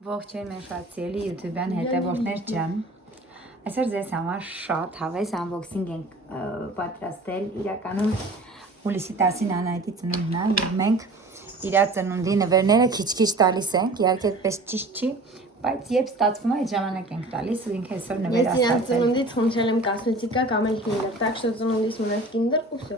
Ողջույն մեր շատ սիրելի YouTube-յան հետևորդներ ջան։ Այսօր ձեզ համար շատ հավես unboxing ենք պատրաստել։ Իրականում հուլիսի 10-ին Անահիտի ծնունդն է եւ մենք իր ծնունդի նվերները քիչ-քիչ տալիս ենք։ Իհարկե այդպես ճիշտ չի, բայց երբ ստացվում է այդ ժամանակ ենք տալիս ու ինքը այսօր նվեր աստացել։ Ես ծնունդից խնդրել եմ կոսմետիկա կամ էլ Kinder, так что ծնունդից ունեմ Kinder ու всё։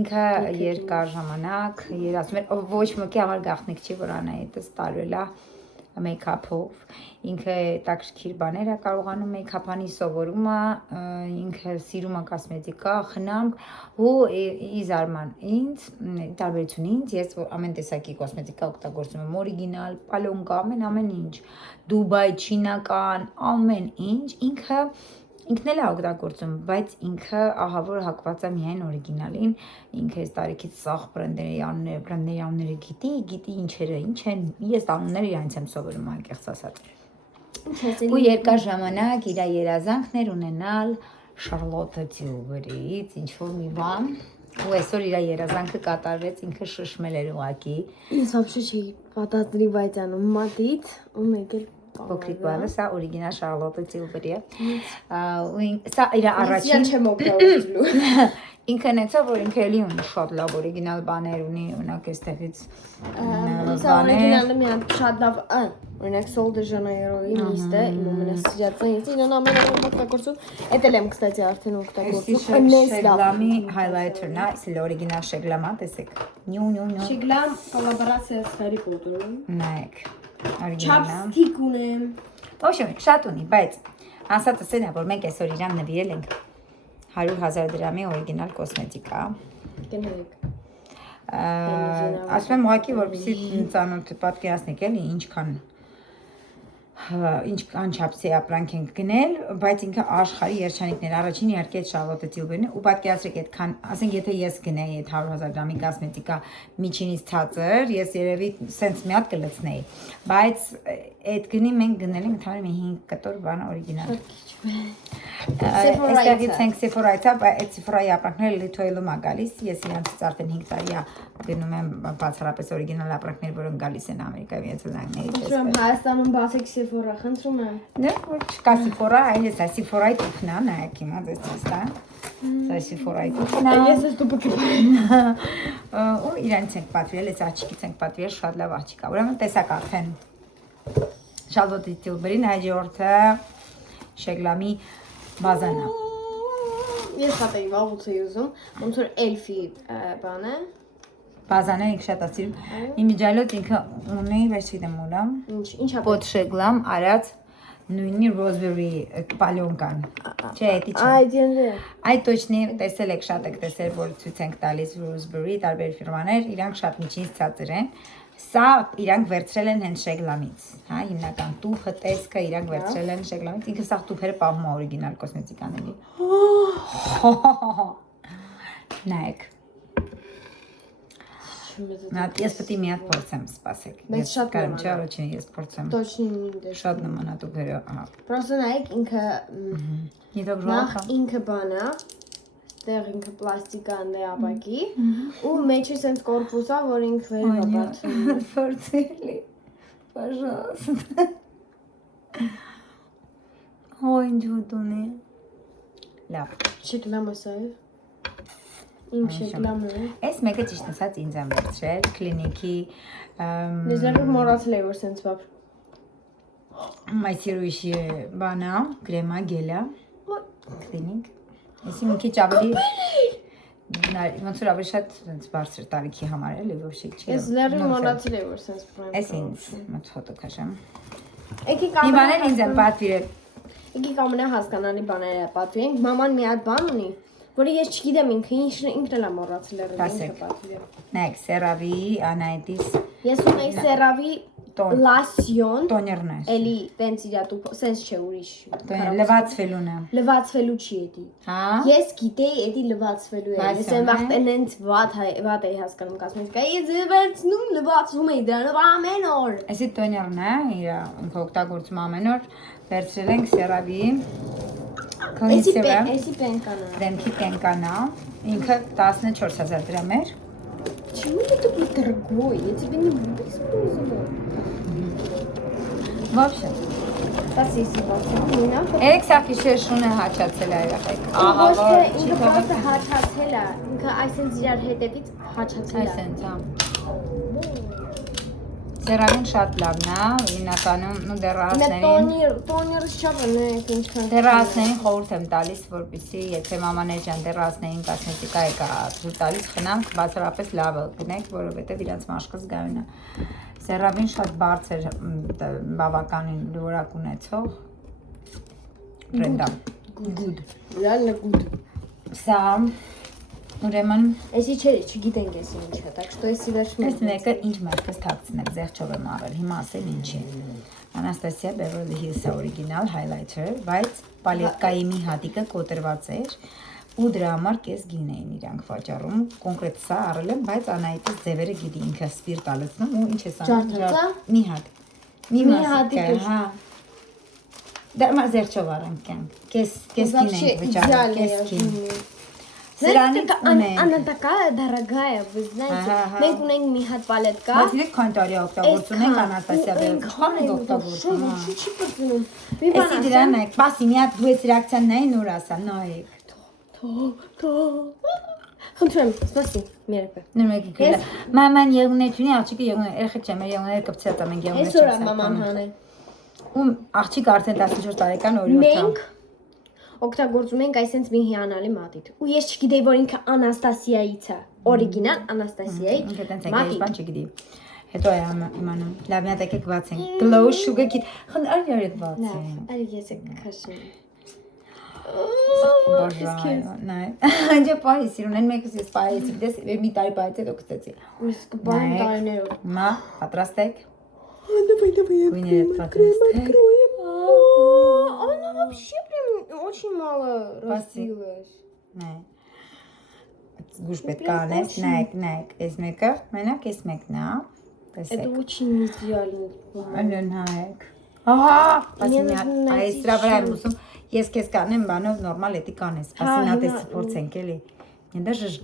Ինքը երկար ժամանակ երազում էր, ոչ մեկի համար գաղտնիք չի, որ Անահիտը ստալվել է մեյքափով, ինքը տակրքիր բաներ է կարողանում մեյքափանի սովորում է, ինքը սիրում է կոսմետիկա, խնամք ու իզարման ինձ, տարբերություն ինձ, ես ամեն տեսակի կոսմետիկա օգտագործում եմ, օրիգինալ, պալոնկա, ամեն ինչ, Դուբայ, չինական, ամեն ինչ, ինքն էլ է օգտագործում, բայց ինքը ահա որ հակված է միայն օրիգինալին, ինքը այս տարիքից սաղ բրենդերի անունները գիտի ինչերը, ինչ են, ես անունները իրանց եմ սովորում անկեղծ ասած։ Ու երկար ժամանակ իր երազանքներ ունենալ Շարլոտը Տիլբերից, ինչ որ մի բան, ու այսօր իր երազանքը կատարվեց, ինքը շշմել էր ուղակի։ Ես вообще չի պատասխանի բայց անում մատից ու մեկ էլ Փոքրիկ բանը, սա օրիգինալ Շարլոտը Տիլբերի է։ Սա իր առաջին չեմ օգտագործելու։ Ինքը նեցա որ ինքը էլի ունի շատ լավ օրիգինալ բաներ ունի, օրինակ այստեղից Սա օրիգինալը մի հատ շատ լավ, օրինակ Sol de Janeiro-ի միստ է, իմ ամենասիրածն է, իրան ամենալավ օգտագործում, էդ էլ եմ կստացի արդեն օգտագործում, Շեգլամի highlighter-ն է, սա օրիգինալ Շեգլամա, տեսեք, նյու Շեգլամ կոլաբորացիա с Harry Potter-ում։ Նայեք, օրիգինալն է։ Չապստիկ ունեմ։ Ոչմ, շատ ունի, բայց ասածս այն է, որ մենք այսօր իրան նվիրել ենք 100,000 դրամի օրիգինալ կոսմետիկա։ Գնահեք։ Ասում եմ ուղղակի, որպեսզի ծանոթ պատկերացնեք էլի ինչքան չափսի ապրանք ենք գնել, բայց ինքը աշխարհի երջանիկներ, առաջին իհարկե Շարլոտը Տիլբերն է, ու պատկերացրեք այդքան, ասենք եթե ես գնեի այդ 100,000 դրամի կոսմետիկա միջինից ցածր, ես երևի սենց մի հատ կլցնեի, բայց այդ գնի մենք գնել ենք ընդհանրապես 5 կտոր բան օրիգինալ։ Այստեղից ենք Sephora-ից, այդ Sephora-ի ապրանքները Litoil-ում է գալիս, ես իրանցից արդեն 5 տարի է գնում եմ բացառապես օրիգինալ ապրանքներ, որոնք գալիս են Ամերիկայի Միացյալ Նահանգներից։ Խնդրում եմ Հայաստանում բացեք Sephora, խնդրում եմ։ Դե որ չկա Sephora, այլ էս Sephora-ի տուփն է, նայեք հիմա դες տա։ Սա Sephora-ի տուփն է։ Ես ես տուփը կպարեմ։ Ու իրանց ենք պատվիրել, այս աղջիկից ենք պատվիրել, շատ լավ աղջիկ է։ Ուրեմն տեսակ արդեն Շարլոտը Տիլբերին հաջորդը Շեգլամի բազանա։ Ես հատեի վաղուց էի ուզում, ոնց որ Elf-ի բան է։ Բազանը ինքը շատ ասիրում։ Իմիջայլոց ինքը ունի, բայց չգիտեմ ուրա։ Ինչ հա։ Պոտ Շեգլամ արած նույնի Raspberry պալյոնկան։ Չէ, էդի չէ։ Այդ ենդ է։ Այդ точно տեսել եք, շատ եք տեսել, որ ցույց ենք տալիս Raspberry տարբեր ֆիրմաներ, իրանք շատ միջից ցածր են։ Սա իրանք վերցրել են հենց Շեգլամից, հա, հիմնական տուփը, տեսքը իրանք վերցրել են Շեգլամից, ինքը սա տուփերը պահում է օրիգինալ կոսմետիկաների։ Նայեք։ Նայեք, ես պետք է մի հատ փորձեմ, սպասեք։ Բայց շատ կարամ չէ, առաջինը ես փորձեմ։ Точно ինձ։ Շատ նման է տուփերը, ահա։ Просто նայեք ինքը Նիդոք նախ ժողովա։ ինքը բան է, այդտեղ ինքը պլաստիկան է ապակի, ու մեջը sense կորպուս է, որ ինքը վերև է բացվում։ Փորձելի։ Пожалуйста։ Ой, ջուտունի։ Լավ։ Շեգլամը սա է։ Իմ շեգլամը է։ Այս մեկը ճիշտ ասած ինձ եմ վերցրել կլինիկի Ես լավ մոռացել եմ որ sense բապ։ մայսիրուշի բանա, կրեմա, գելա, կլինիկ։ Այսի մի քիչ ավելի ոնց որ ավելի շատ բարձր տարիքի համար էլի ոչի չի։ Ես լավ մոռացել եմ որ sense բապ։ Այս ինձ մոտ ֆոտո քաշեմ։ Եկի Մի բաներ ինձ եմ պատվիրել։ Եկի ամենահասկանալի բաները պատվիրենք։ Մաման մի հատ բան ունի, որը ես չգիտեմ ինքն էլ է մոռացել էր ինքը պատվիրել։ Նայեք, Սերավի, Անահիտիս Ես ունեի Սերավի լասյոն տոներն է։ էլի տենց իրա տուփ sense չէ ուրիշ։ Լվացվելուն է։ Լվացվելու չի էդի։ Հա։ Ես գիտեի էդի լվացվելու է։ Ես այն վաղ տենց վատ էի հասկանում կոսմետիկա։ Ես վերցնում լվացում էի դրանով ամեն օր։ Այսի տոներն է, իրա ինքը օգտագործում ամեն օր։ Վերցրել ենք Սերավի Էսի պենկանա։ Դեմքի պենկանա, ինքը 14,000 դրամ էր։ Почему это такой дорогой? Я тебе не буду использовать. Вообще։ Սասիսի բացի, մինակ։ Երեք սախիշը շունը հաչացել է երեխեք։ Ոչ թե ինքը պրոստը հաչացել է, ինքը այսենց իրար հետևից հաչացել է։ Այսենց, հա։ Սերավին շատ լավն է, հիմնականում ու Տոնիրը շապը նույնք ինչքան։ դեռահասներին խորհուրդ եմ տալիս, որպեսզի եթե մամաներ ջան դեռահասներին կոսմետիկա եկա դուր տալիս խնամք, բացառապես լավը գնեք, որովհետև իրանց մաշկը զգայուն է։ Սերավին շատ բարձր բավականին որակ ունեցող բրենդա։ Good։ Реально good։ Սա ուրեմն Էսի չէ, չգիտենք էսի ինչ է, так что էսի վերջում։ Այս մեկը ինչ մարկս թաքցնել, զեղչով եմ առել, հիմա ասել ինչի։ Anastasia Beverly Hills օրիգինալ highlighter, բայց պալետկայի մի հատիկը կոտրված էր ու դրա համար կես գին էին իրանք վաճառում, կոնկրետ սա առել եմ, բայց Անահիտս ձևերը գիտի ինքը սպիրտ ալեցնում ու ինչ է սանում։ Մի հատ։ Մի հատիկ, հա։ Դա մա զեղչով առանք կյանք։ Կես գին ենք վճարել, կես գին։ Սրանից ունենք։ Она такая дорогая, вы знаете. Մենք ունենք մի հատ պալետկա։ Բայց իրեք քան տարի օգտագործում ենք Անաստասիա Բերգ։ Խաղ օգտագործում։ Չի պատմում։ Էսի դրան է, պասի մի հատ դու ես ռեակցիան նայ նոր ասա, նայեք։ Խնդրեմ, սպասի, մերպե։ Նորմեկի կլա։ Մաման եղունեցունի աղջիկը եղուն երեխեք չեմ, եղունները կպցած եմ եղուններ չեմ։ Այսօր մաման հանել։ Ում աղջիկ արդեն 14 տարեկան օրի Մենք օգտագործում ենք այսենց մի հիանալի մատիտ։ Ու ես չգիտեի, որ ինքը Անաստասիայից է, օրիգինալ Անաստասիայի մատիտ։ Բան չգիտի։ Հետո եմ իմանում։ Լավ, մի հատ եկեք բացենք։ Glow Sugar Kit։ Խնդրեմ արեք բացենք։ Այ ես եք քաշեմ։ Նայ։ Անջա պահի սիրունեն մեկս ես պահեցի, դες մի տարի պահեցի հետո գցեցի։ Ես կբարեմ տարիներով։ Մա, պատրաստ եք։ Давай, Գույները պատրաստ եք։ Она вообще прям очень мало развилась. Նայ։ Զգուշ պետք է անես, նայեք, այս մեկը, մենակ այս մեկն է, տեսեք։ Это очень идеально. Այլն հայեք։ Ահա, ասի մի հատ, այս դրա վրա եմ ուսում, ես քեզ կանեմ բանով նորմալ էտի կանես, ասի նա տեսի փորձենք էլի։ Ինձ դժ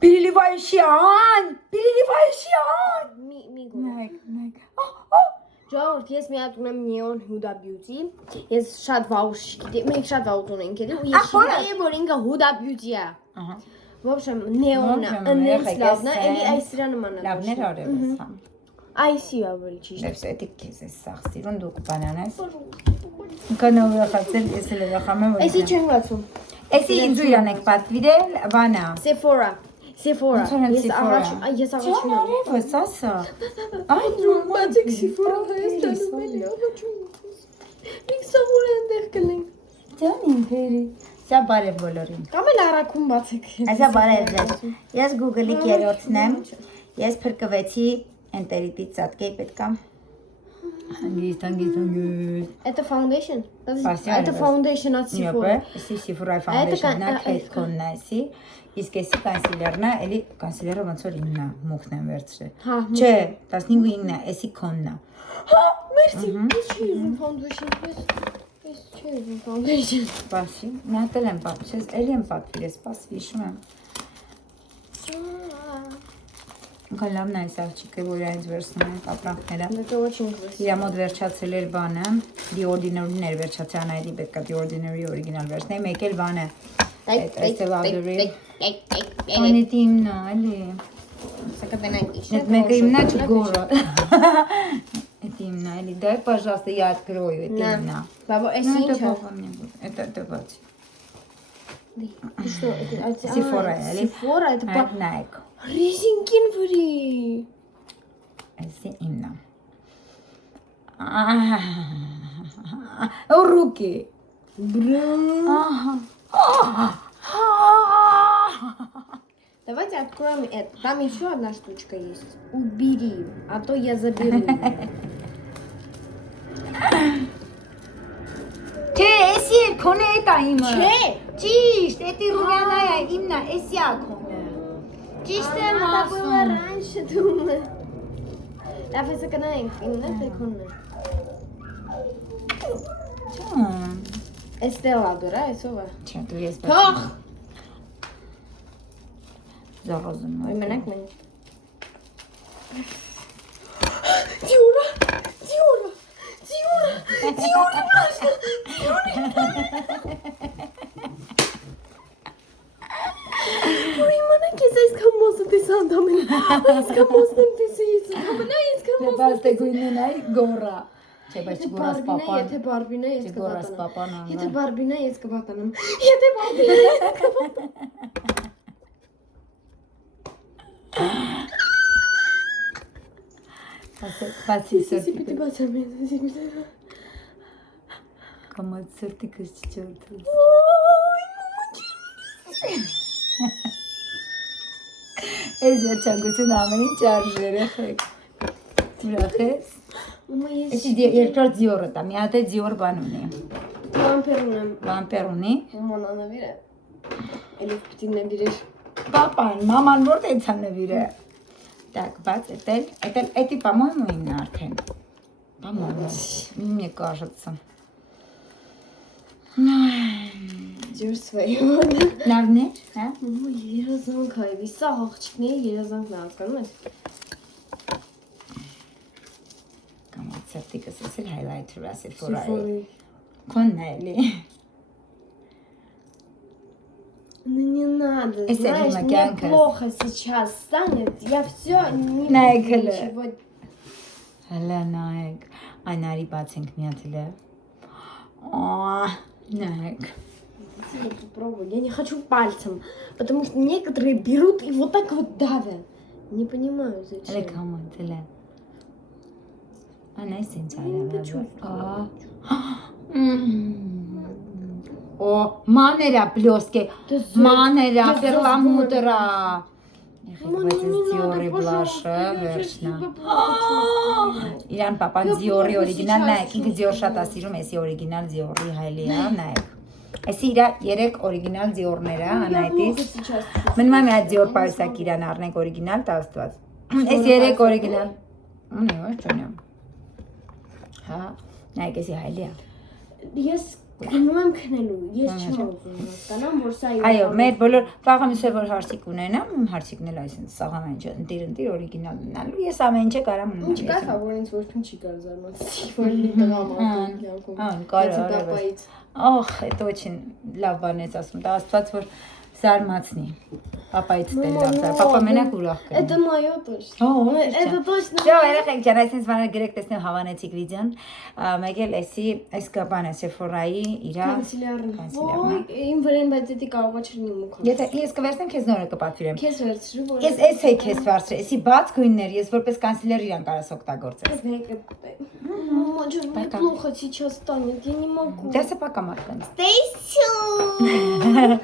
Переливающий. Մի Նայեք։ Ժողովուրդ, ես մի հատ ունեմ Neon Huda Beauty։ Ես շատ վաղուց չգիտեմ, մենք շատ վաղուց ունենք էլի ու ես չգիտեի, որ ինքը Huda Beauty է։ Ահա։ В общем, Neon-ը, ընենց լավն է, էլի այս դրա նման է։ Լավներ արևս, հա։ Այսի ավելի ճիշտ։ Դեպս էդի քեզ է սաղ սիրուն դուք բանանես։ Կանա ուրախացել, ես էլ ուրախամ եմ։ Այսի չեմ լացում։ Էսի ինձ իրան եք պատվիրել, բանա։ Sephora։ Ես առաջին եմ։ Ո՞ս ասա։ Այ նորմալ Sephora Հայաստանում էլի առաջին։ Մենք սովոր այնտեղ կլենք։ Դանին փերի։ Սա բարև բոլորին։ Կամ էլ առաքում բացեք։ Այսա բարև ձեզ։ Ես Google-ի երրորդն եմ։ Ես փրկվեցի էնտերիտից ծածկեի պետքա։ Հանգիստ։ Это foundation։ Спасибо. Это foundation от Sephora։ Էսի Sephora foundation-ն է, քեզ կոնն է էսի։ Իսկ էսի կանսիլերն է, էլի կանսիլերը ոնց որ 9-ը մուխն եմ վերցրել։ Չէ, 15-9-ը, էսի քոնն է։ Հա, մերսի։ Ես չի ուզում foundation։ Ես չի ուզում foundation։ Սպասի, մի հատ էլ եմ պատվիրել, էլի եմ պատվիրել, սպասի, հիշում եմ։ Ինքան լավն է այս աղջիկը, որ այնց վերցնում են կապրանքները։ Это очень красиво։ Իրա մոտ վերջացել էր բանը, The Ordinary-ն էր վերջացել, Անահիտի պետքա The Ordinary օրիգինալ վերցնել, մեկ էլ բանը։ Estee Lauder-ի։ Անիտ իմն է, էլի։ Нет, мега именно чугора. Это именно, или дай, пожалуйста, я открою, это именно. Баба, Ну, это папа мне будет, это вот. Ты что, это Sephora, или? Sephora, это Nike. резинкин ври. Это именно. Руки. Давайте откроем это. Там еще одна штучка есть. Убери, а то я заберу. Չէ, էսի է քոնե էտա իմը։ Չէ։ Ճիշտ, էտի Ռուբյանայա իմն է, էսի է քոնե։ Ճիշտ եմ Надо было ասում։ раньше думать. Давай заканаем. Именно это конно. Estee Lauder, այսով է։ Չէ, դու ես Թող։ Զարոզում Ոյ մենակ մեն։ Կամոստեմ տեսից, համնա ես կամոստեմ։ Բաստե գույնն այ գորա։ Չէ, բայց գորաս պապան։ Եթե Բարբին է, ես Գորաս կվատանամ։ պապան ան։ Եթե Բարբին է, ես կվատանամ։ Եթե Բարբին է, ես կվատանամ։ Բացի Սիսի սրտի։ պիտի բացեմ ես, սիսի պիտի։ Կամած սրտի կս չջորդուս։ Այս երջանկություն ամեն ինչ արժի երեխեք։ Ուրախ ես։ Մամա ես Էսի երկրորդ ձիորը տա, մի հատ է ձիոր բան ունի։ վամպեր ունեմ։ Վամպեր ունի։ Մաման անավիր է։ Էլի պիտի նվիրեր։ Պապան, մաման որտե՞ց է նվիրը։ Так, բաց, эти, по-моему, именно արդեն։ По-моему, мне кажется։ Ջուր սվայոն։ Լավներ, հա։ Մամա երազանք այ, սա աղջիկների երազանքն է, հասկանում ես։ Կամած սրտիկս էսել highlighter ասել ֆորայ։ Սիֆորի։ Քոնն է էլի։ Ну не надо, Если знаешь, не мне макянка. плохо сейчас станет, я все не Найкала. буду ничего. Հələ նայեք, այն արի բացենք մի հատ էլ։ Նայեք։ Я попробую, я не хочу пальцем, потому что некоторые берут и вот так вот давят. Не понимаю, Հələ зачем. կամոտ էլ։ Այն այս ինչ Это այլ։ чувство. О, մաներա պլյոսկե, Да մաներա, я պերլամուտրա։ Мама, Եղեք, ну բայց не այս Dior-ի надо, пожалуйста, բլաշը я сейчас վերջնա։ себя плохо чувствую. Իրան պապան Я Dior-ի плохо օրիգինալ сейчас նայեք, ինքը Dior շատ է чувствую. սիրում, էսի օրիգինալ Dior-ի հայլի է, նայեք։ Էսի իր 3 օրիգինալ Dior-ներ է, Ну, я անայտից։ плохо сейчас чувствую. Մնում է մի հատ Dior Я не պայուսակ смогу. իրան առնենք օրիգինալ տաստված։ Dior Այս 3 պայուսակ օրիգինալ։ Ունի, ոչ չունեմ։ Հա, նայեք էսի հայլի է։ Ես գնում եմ քնելու, ես չեմ ուզում հասկանամ, որ սա իմ Այո, մեր բոլոր վաղը միսը որ հարցիկ ունենամ, իմ հարցիկն էլ այսինքն սաղ ամեն ինչ ընտիր օրիգինալ ունենալու, ես ամեն ինչը կարամ ունենամ։ Ինչ կայֆ է, որ ինձ ոչ մի չի կար զարմացի, որ մի տղամարդու կյանքում։ Ան, կարա, Եթե արևը։ պապայից։ Ախ, это очень լավ բան ես ասում, դա աստված որ զարմացնի։ Պապայից դել լավ, պապա մենակ ուրախ կա։ Это моё точно. Ո, Это точно. Շո, երեխեք ջան, այսինքն բաներ գրեք տեսնեմ հավանեցիք վիդեոն։ Մեկ էլ էսի այս կապանը Sephora-ի իրա Կանցիլյարն։ Կանցիլյարն, Ոյ, իմ վրան բայց դա կարողա չլինի մուքան։ Եթե ես կվերցնեմ քեզ նորը կպատվիրեմ։ Քեզ վերցրու, որ Ես էս է քեզ բարձր, էսի բաց գույններ, ես որպես կանցիլեր իրան կարաս օգտագործես։ Мама, мне плохо сейчас станет, я не могу. Դեսը պակա մարքան։ Stay tuned.